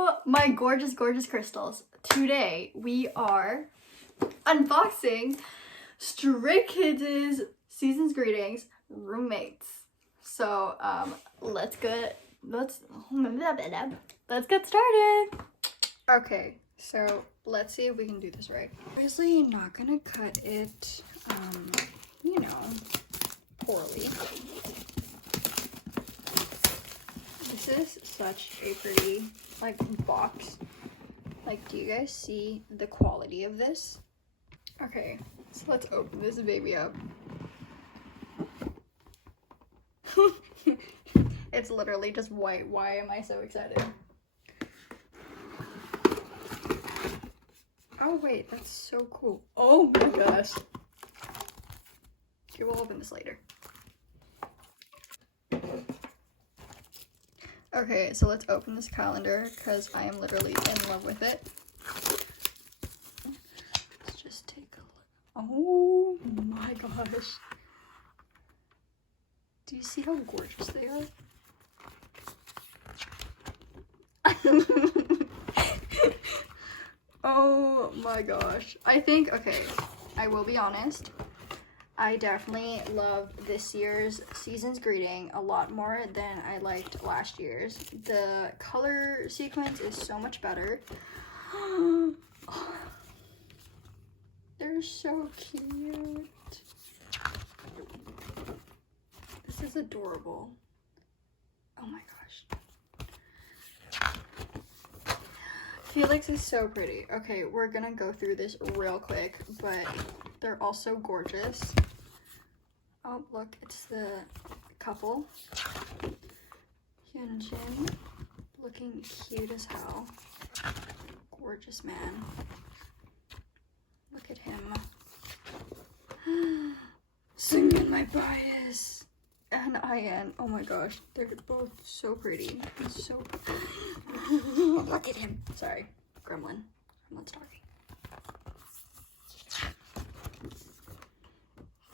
Hello, my gorgeous, gorgeous crystals. Today we are unboxing Stray Kids' Season's Greetings Roommates. So let's get started. Okay, so let's see if we can do this right. Obviously not gonna cut it you know, poorly. This is such a pretty like box. Like, do you guys see the quality of this? Okay, so let's open this baby up. It's literally just white. Why am I so excited? Oh wait, that's so cool. Oh my gosh. Okay, we'll open this later. Okay, so let's open this calendar because I am literally in love with it. Let's just take a look. Oh my gosh. Do you see how gorgeous they are? Oh my gosh. I think, okay, I will be honest. I definitely love this year's Season's Greeting a lot more than I liked last year's. The color sequence is so much better. They're so cute. This is adorable. Oh my gosh. Felix is so pretty. Okay, we're gonna go through this real quick, but they're also gorgeous. Oh, look, it's the couple. Hyunjin, looking cute as hell. Gorgeous man. Look at him. Seungmin, my bias. And IN. Oh my gosh, they're both so pretty. So look at him. Sorry, gremlin. Gremlin's talking.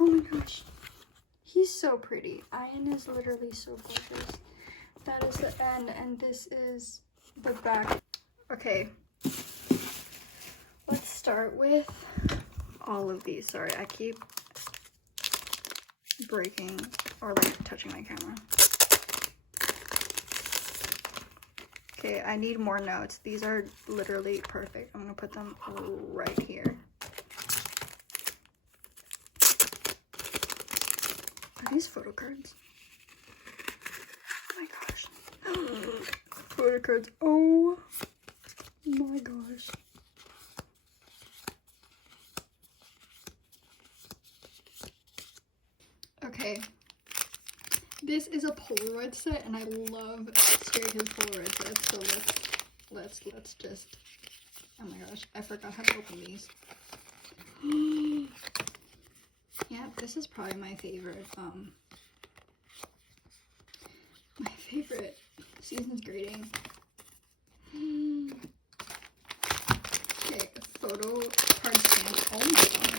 Oh my gosh. He's so pretty. IN is literally so gorgeous. That is the end, and this is the back. Okay. Let's start with all of these. Sorry, I keep breaking or like touching my camera. Okay, I need more notes. These are literally perfect. I'm gonna put them right here. Are these photo cards? Oh my gosh. Photo cards. Oh my gosh. Okay. This is a Polaroid set, and I love Stray Kids Polaroid sets, so let's just, oh my gosh, I forgot how to open these. Yeah, this is probably my favorite Season's Greeting. Okay, photo card stamp. Oh my god.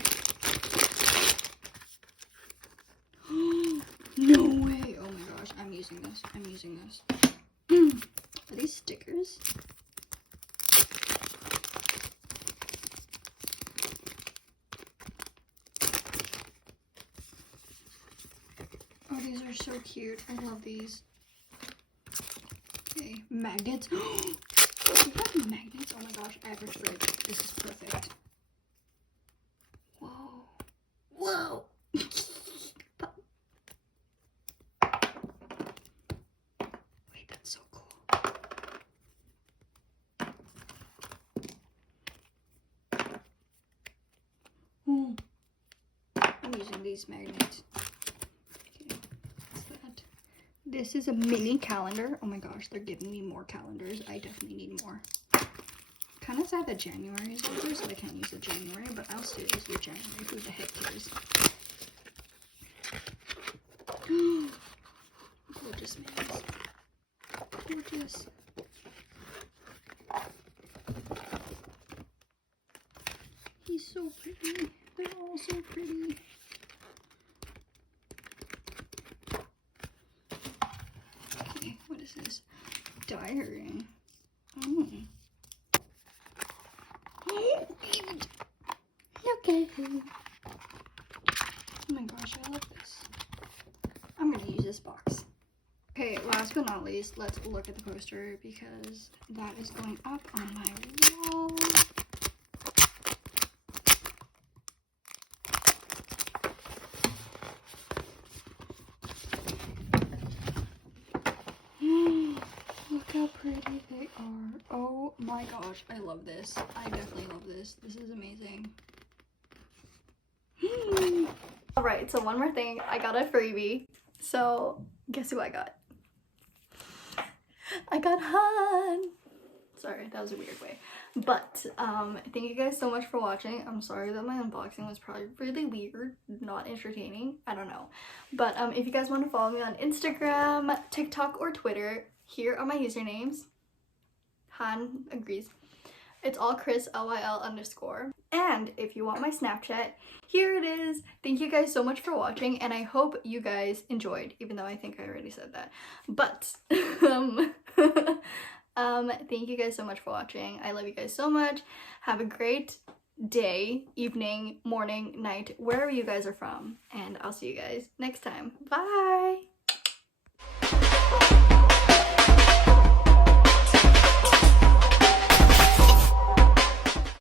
No way! Oh my gosh, I'm using this. I'm using this. Are these stickers? Oh, these are so cute. I love these. Okay, magnets. Do you have magnets? Oh my gosh, I have a fridge. This is perfect. Whoa. Whoa! Wait, that's so cool. I'm using these magnets. This is a mini calendar. Oh my gosh, they're giving me more calendars. I definitely need more. Kind of sad that January is over, so I can't use the January, but I'll still use the January. Who the heck cares? Gorgeous man. Gorgeous. He's so pretty. They're all so pretty. Okay, what is this? Diary. Oh. to not least, let's look at the poster because that is going up on my wall. Look how pretty they are. Oh my gosh, I love this. I definitely love this. This is amazing. Alright, so one more thing. I got a freebie. So guess who I got? I got Han! Sorry, that was a weird way. But thank you guys so much for watching. I'm sorry that my unboxing was probably really weird, not entertaining. I don't know. But if you guys want to follow me on Instagram, TikTok, or Twitter, here are my usernames. Han agrees. It's all Kris, LYL_. And if you want my Snapchat, here it is. Thank you guys so much for watching, and I hope you guys enjoyed, even though I think I already said that. But thank you guys so much for watching. I love you guys so much. Have a great day, evening, morning, night, wherever you guys are from, and I'll see you guys next time. Bye!